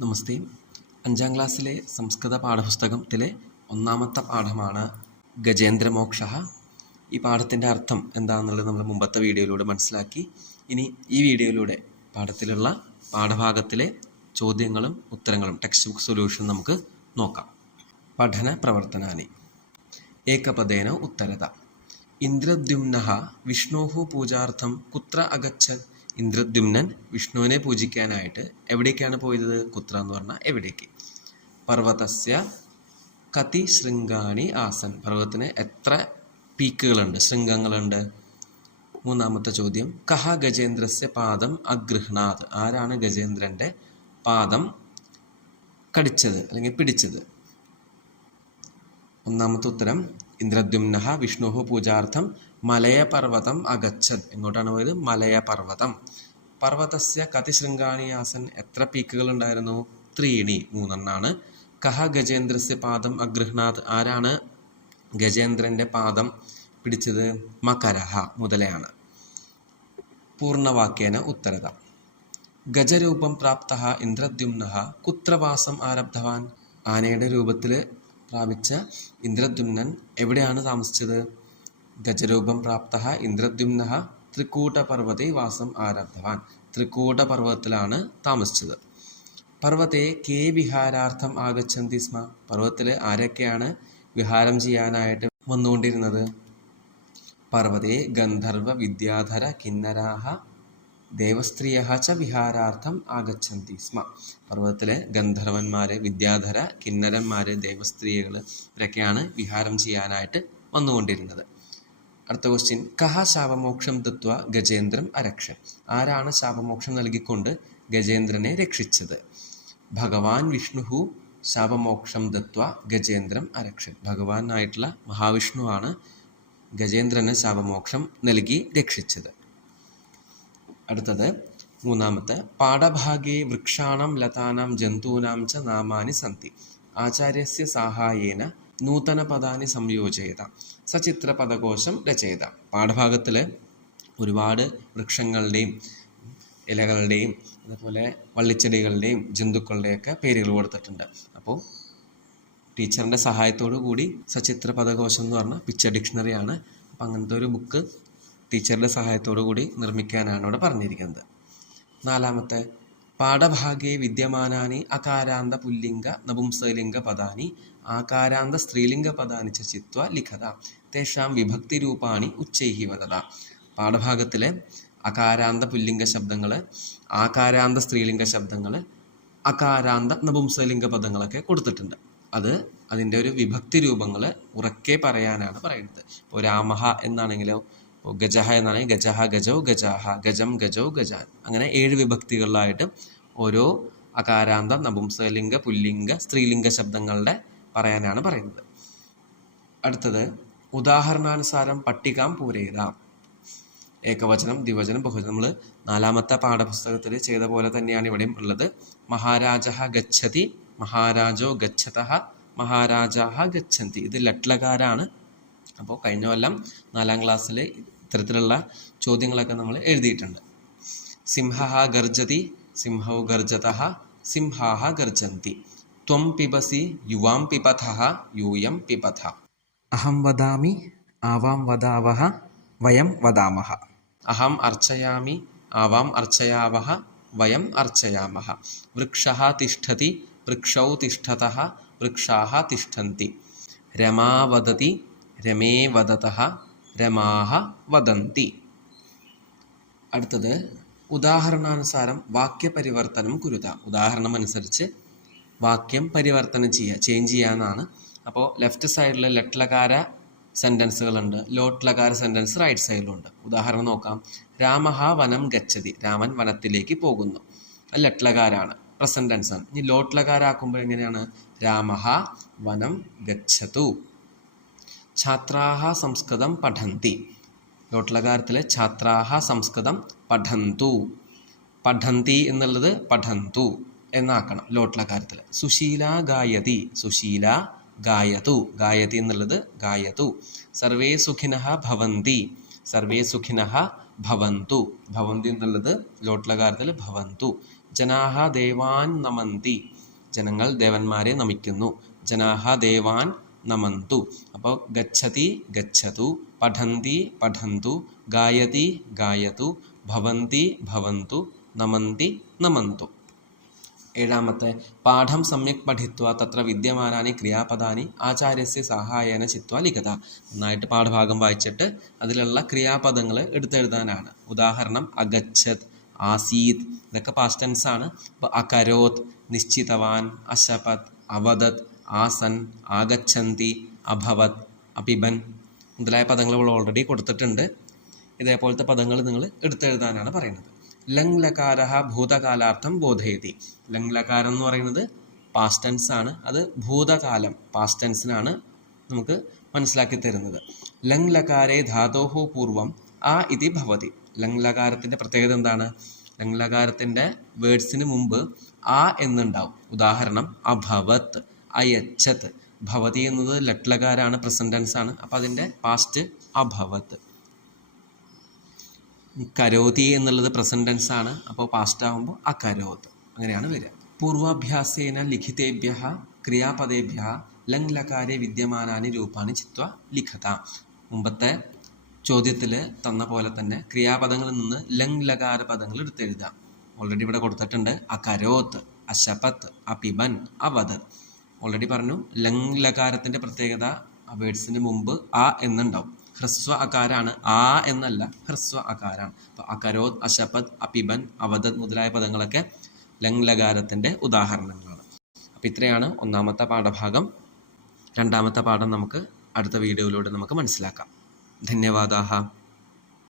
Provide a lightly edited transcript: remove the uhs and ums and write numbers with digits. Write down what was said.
നമസ്തേ. 5ാം ക്ലാസ്സിലെ സംസ്കൃത പാഠപുസ്തകത്തിലെ ഒന്നാമത്തെ പാഠമാണ് ഗജേന്ദ്രമോക്ഷ. ഈ പാഠത്തിൻ്റെ അർത്ഥം എന്താണെന്നുള്ളത് നമ്മൾ മുമ്പത്തെ വീഡിയോയിലൂടെ മനസ്സിലാക്കി. ഇനി ഈ വീഡിയോയിലൂടെ പാഠത്തിലുള്ള പാഠഭാഗത്തിലെ ചോദ്യങ്ങളും ഉത്തരങ്ങളും ടെക്സ്റ്റ് ബുക്ക് സൊല്യൂഷൻ നമുക്ക് നോക്കാം. പഠന പ്രവർത്തനാനി ഏകപദേന ഉത്തരത. ഇന്ദ്രദ്യുമ്നഃ വിഷ്ണോഃ പൂജാർത്ഥം കുത്ര അഗച്ഛത്. ഇന്ദ്രദ്യുമ്നൻ വിഷ്ണുവിനെ പൂജിക്കാനായിട്ട് എവിടേക്കാണ് പോയത്? കുത്ര എന്ന് പറഞ്ഞാൽ എവിടേക്ക്. പർവ്വതസ്യ കതി ശൃംഗാണി ആസൻ. പർവ്വതത്തിന് എത്ര പീക്കുകളുണ്ട്, ശൃംഗങ്ങളുണ്ട്? മൂന്നാമത്തെ ചോദ്യം, കഹ ഗജേന്ദ്രസ്യ പാദം അഗൃഹ്ണാത്. ആരാണ് ഗജേന്ദ്രൻ്റെ പാദം കടിച്ചത് അല്ലെങ്കിൽ പിടിച്ചത്? ഒന്നാമത്തെ ഉത്തരം ഇന്ദ്രദ്യുമ്നഃ വിഷ്ണുഃ പൂജാർത്ഥം മലയപർവ്വതം അഗച്ഛത്. എങ്ങോട്ടാണ് പോയത്? മലയപർവ്വതം. പർവ്വതസ്യ കതി ശൃംഗാണി ആസൻ. എത്ര പീക്കുകൾ ഉണ്ടായിരുന്നു? 3 മൂന്നെണ്ണാണ്. കഹ ഗജേന്ദ്രസ്യ പാദം അഗൃഹ്ണാത്. ആരാണ് ഗജേന്ദ്രൻ്റെ പാദം പിടിച്ചത്? മകരഹ, മുതലയാണ്. പൂർണ്ണവാക്യേന ഉത്തരത. ഗജരൂപം പ്രാപ്തഃ ഇന്ദ്രദ്യുമ്നഃ കുത്രവാസം ആരബ്ധവാൻ. ആനയുടെ രൂപത്തിൽ പ്രാപിച്ച ഇന്ദ്രദ്യുമ്നൻ എവിടെയാണ് താമസിച്ചത്? ഗജരൂപം പ്രാപ്തഃ ഇന്ദ്രദ്യുമ്നഃ ത്രികൂടപർവ്വതേ വാസം ആരബ്ധവാൻ. ത്രികൂടപർവ്വതത്തിലാണ് താമസിച്ചത്. പർവ്വതേ കേ വിഹാരാർത്ഥം ആഗച്ഛന്തി സ്മ. പർവ്വതത്തിൽ ആരൊക്കെയാണ് വിഹാരം ചെയ്യാനായിട്ട് വന്നുകൊണ്ടിരുന്നത്? പർവ്വതേ ഗന്ധർവ വിദ്യാധര കിന്നരാഹ ദേവസ്ത്രീയഃ ച വിഹാരാർത്ഥം ആഗച്ഛന്തി സ്മ. പർവ്വതത്തിലെ ഗന്ധർവന്മാർ, വിദ്യാധര, കിന്നരന്മാർ, ദേവസ്ത്രീകൾ ഇവരൊക്കെയാണ് വിഹാരം ചെയ്യാനായിട്ട് വന്നുകൊണ്ടിരുന്നത്. അടുത്ത ക്വസ്റ്റ്യൻ, കഹ ശാപമോക്ഷം ദത്വ ഗജേന്ദ്രം അരക്ഷൻ. ആരാണ് ശാപമോക്ഷം നൽകിക്കൊണ്ട് ഗജേന്ദ്രനെ രക്ഷിച്ചത്? ഭഗവാൻ വിഷ്ണു ശാപമോക്ഷം ദത്വ ഗജേന്ദ്രം അരക്ഷൻ. ഭഗവാനായിട്ടുള്ള മഹാവിഷ്ണുവാണ് ഗജേന്ദ്രന് ശാപമോക്ഷം നൽകി രക്ഷിച്ചത്. അടുത്തത് മൂന്നാമത്തെ, പാഠഭാഗേ വൃക്ഷാണം ലതാനാം ജന്തൂനാം ച നാമാനി സന്തി. ആചാര്യസ്യ സാഹായേന നൂതനപദാനി സംയോജയത സചിത്രപദകോശം രചയത. പാഠഭാഗത്തിൽ ഒരുപാട് വൃക്ഷങ്ങളുടെയും ഇലകളുടെയും അതുപോലെ വള്ളിച്ചെടികളുടെയും ജന്തുക്കളുടെയൊക്കെ പേരുകൾ കൊടുത്തിട്ടുണ്ട്. അപ്പോൾ ടീച്ചറിൻ്റെ സഹായത്തോടു കൂടി സചിത്ര പദകോശം എന്ന് പറഞ്ഞാൽ പിക്ചർ ഡിക്ഷണറിയാണ്. അപ്പം അങ്ങനത്തെ ഒരു ബുക്ക് ടീച്ചറുടെ സഹായത്തോടു കൂടി നിർമ്മിക്കാനാണ് ഇവിടെ പറഞ്ഞിരിക്കുന്നത്. നാലാമത്തെ, പാഠഭാഗേ വിദ്യമാനാനി അകാരാന്ത പുല്ലിംഗ നപുംസകലിംഗ പദാനി ആകാരാന്ത സ്ത്രീലിംഗ പദാനി ച ചിത്വ ലിഖത തേഷാം വിഭക്തി രൂപാണി ഉച്ചൈഹി വദത. പാഠഭാഗത്തിലെ അകാരാന്ത പുല്ലിംഗ ശബ്ദങ്ങൾ, ആകാരാന്ത സ്ത്രീലിംഗ ശബ്ദങ്ങൾ, അകാരാന്ത നപുംസകലിംഗ പദങ്ങളൊക്കെ കൊടുത്തിട്ടുണ്ട്. അതിൻ്റെ ഒരു വിഭക്തി രൂപങ്ങൾ ഉറക്കെ പറയാനാണ് പറയുന്നത്. ഇപ്പോൾ രാമഹ എന്നാണെങ്കിലോ, ഗജഹ എന്നാണെങ്കിൽ ഗജഹ ഗജോ ഗജാഹ, ഗജം ഗജോ ഗജാൻ, അങ്ങനെ 7 വിഭക്തികളിലായിട്ട് ഓരോ അകാരാന്ത നപുംസകലിംഗ പുല്ലിംഗ സ്ത്രീലിംഗ ശബ്ദങ്ങളുടെ പറയാനാണ് പറയുന്നത്. അടുത്തത്, ഉദാഹരണാനുസാരം പട്ടികാം പൂരയിത. ഏകവചനം, ദ്വിവചനം, ബഹുവചനം. നമ്മൾ 4ാമത്തെ പാഠപുസ്തകത്തിൽ ചെയ്ത പോലെ തന്നെയാണ് ഇവിടെയും ഉള്ളത്. മഹാരാജഃ ഗച്ഛതി, മഹാരാജോ ഗച്ഛതഃ, മഹാരാജാഃ ഗച്ഛന്തി. ഇത് ലട്ലകാരാണ്. അപ്പോൾ കഴിഞ്ഞ കൊല്ലം 4ാം ക്ലാസ്സിൽ ഇത്തരത്തിലുള്ള ചോദ്യങ്ങളൊക്കെ നമ്മൾ എഴുതിയിട്ടുണ്ട്. സിംഹഃ ഗർജതി, സിംഹൗ ഗർജതഃ, സിംഹാഃ ഗർജന്തി. ത്വം പിബസി, യുവാം പിപഥഃ, യൂയം പിപഥ. അഹം വദാമി, ആവാം വദാവഹ, വയം വദാമഹ. അഹം അർച്ചയാമി, ആവാം അർച്ചയാവഹ, വയം അർച്ചയാമഹ. വൃക്ഷഃ തിഷ്ഠതി, വൃക്ഷൗ തിഷ്ഠതഃ, വൃക്ഷാഃ തിഷ്ഠന്തി. രമാ വദതി, രമേ വദതഃ, രമാഃ വദന്തി. അടുത്തത്, ഉദാഹരണാനുസാരം വാക്യപരിവർത്തനം കുരുത. ഉദാഹരണം അനുസരിച്ച് വാക്യം പരിവർത്തനം ചെയ്യുക, ചേഞ്ച് ചെയ്യാനാണ്. അപ്പോൾ ലെഫ്റ്റ് സൈഡിൽ ലട്ലകാര സെൻറ്റൻസുകളുണ്ട്, ലോട്ട്ലകാര സെൻറ്റൻസ് റൈറ്റ് സൈഡിലുണ്ട്. ഉദാഹരണം നോക്കാം. രാമഃ വനം ഗച്ഛതി. രാമൻ വനത്തിലേക്ക് പോകുന്നു. അത് ലട്ലകാരാണ്, പ്രസന്റ് ടെൻസ് ആണ്. ഇനി ലോട്ട്ലകാരാക്കുമ്പോൾ എങ്ങനെയാണ്? രാമഃ വനം ഗച്ഛതു. ഛാത്രാഃ സംസ്കൃതം പഠന്തി. ലോട്ട്ലകാരത്തിൽ ഛാത്രാഃ സംസ്കൃതം പഠന്തു. പഠന്തി എന്നുള്ളത് പഠന്തു എന്നാക്കണം ലോട്ട്ലകാരത്തിൽ. സുശീല ഗായതി, സുശീല ഗായതു. ഗായതി എന്നുള്ളത് ഗായതു. സർവേ സുഖിനഃ ഭവന്തി, സർവേ സുഖിനഃ ഭവന്തു. ഭവന്തി എന്നുള്ളത് ലോട്ട്ലകാരത്തിൽ ഭവന്തു. ജനാഹ ദേവാൻ നമന്തി, ജനങ്ങൾ ദേവന്മാരെ നമിക്കുന്നു. ജനാഹ ദേവാൻ നമന്തു. അപ്പോൾ ഗച്ഛതി ഗച്ഛതു, പഠന്തി പഠന്തു, ഗായതി ഗായതു, ഭവന്തി ഭവന്തു, നമന്തി നമന്തു. ഏഴാമത്തെ പാഠം സമ്യക് പഠിത്വ തത്ര വിദ്യമാനാനി ക്രിയാപദാനി ആചാര്യസ്യ സഹായേന ചിത്വാ ലിഖത. നന്നായിട്ട് പാഠഭാഗം വായിച്ചിട്ട് അതിലുള്ള ക്രിയാപദങ്ങൾ എടുത്തെഴുതാനാണ്. ഉദാഹരണം അഗച്ഛത്, ആസീത്, ഇതൊക്കെ പാസ്റ്റ് ടെൻസ് ആണ്. അപ്പോൾ അകരോത്, നിശ്ചിതവാൻ, അശപത്, അവദത്, ആസൻ, ആഗച്ഛന്തി, അഭവത്, അപിബൻ മുതലായ പദങ്ങൾ ഓൾറെഡി കൊടുത്തിട്ടുണ്ട്. ഇതേപോലത്തെ പദങ്ങൾ നിങ്ങൾ എടുത്തെഴുതാനാണ് പറയുന്നത്. ലങ് ലകാരഃ ഭൂതകാലാർത്ഥം ബോധയതി. ലങ് ലകാരം എന്ന് പറയുന്നത് പാസ്റ്റ് ടെൻസ് ആണ്. അത് ഭൂതകാലം പാസ്റ്റ് ടെൻസിനാണ് നമുക്ക് മനസ്സിലാക്കി തരുന്നത്. ലങ് ലകാരേ ധാതോഹു പൂർവം ആ ഇതി ഭവതി. ലങ് ലകാരത്തിൻ്റെ പ്രത്യേകത എന്താണ്? ലങ് ലകാരത്തിൻ്റെ വേർഡ്സിന് മുമ്പ് ആ എന്നുണ്ടാവും. ഉദാഹരണം അഭവത്, അയച്ഛത്. ഭവതി എന്നത് ലട്ട് ലകാരാണ്, പ്രസന്റ് ടെൻസ് ആണ്. അപ്പോൾ അതിൻ്റെ പാസ്റ്റ് അഭവത്. കരോതി എന്നുള്ളത് പ്രസന്റ് ടെൻസ് ആണ്. അപ്പോൾ പാസ്റ്റ് ആകുമ്പോൾ അകരോത്, അങ്ങനെയാണ് വരിക. പൂർവാഭ്യാസേന ലിഖിതേഭ്യഃ ക്രിയാപദേഭ്യഃ ലങ് ലകാരെ വിദ്യമാനാനി രൂപാണി ചിത്വ ലിഖത. മുമ്പത്തെ ചോദ്യത്തിൽ തന്ന പോലെ തന്നെ ക്രിയാപദങ്ങളിൽ നിന്ന് ലങ് ലകാര പദങ്ങൾ എടുത്തെഴുതാം. ഓൾറെഡി ഇവിടെ കൊടുത്തിട്ടുണ്ട്. അകരോത്, അശപത്, അപിബൻ, അവദത്. ഓൾറെഡി പറഞ്ഞു. ലങ് ലകാരത്തിൻ്റെ പ്രത്യേകത വേർഡ്സിന് മുമ്പ് ആ എന്നുണ്ടാവും. ഹ്രസ്വ അകാരാണ്, ആ എന്നല്ല, ഹ്രസ്വ അകാരാണ്. അപ്പോൾ അകരോത്, അശപത്, അപിബൻ, അവദത് മുതലായ പദങ്ങളൊക്കെ ലങ് ലകാരത്തിൻ്റെ ഉദാഹരണങ്ങളാണ്. അപ്പോൾ ഇത്രയാണ് ഒന്നാമത്തെ പാഠഭാഗം. രണ്ടാമത്തെ പാഠം നമുക്ക് അടുത്ത വീഡിയോയിലൂടെ നമുക്ക് മനസ്സിലാക്കാം. ധന്യവാദാഹ.